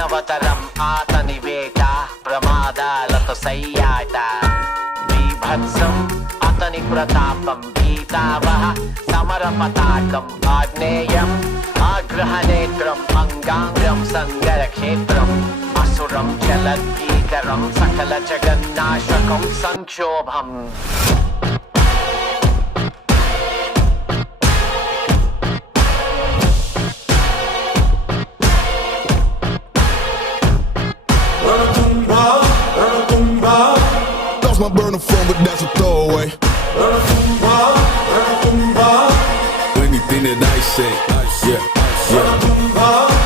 మానవతరం ఆతని వేట ప్రమాదాలతో సయ్యాట బీభత్సం అతని ప్రతాపం భీతావహ సమర పతాకం ఆగ్నేయం ఆగ్రహనేత్రం అంగాంగం సంగరక్షేత్రం అసురం చలద్భీకరం సకల జగన్నాశకం సంక్షోభం My burner phone, but that's a throwaway. Anything that I say, yeah, yeah.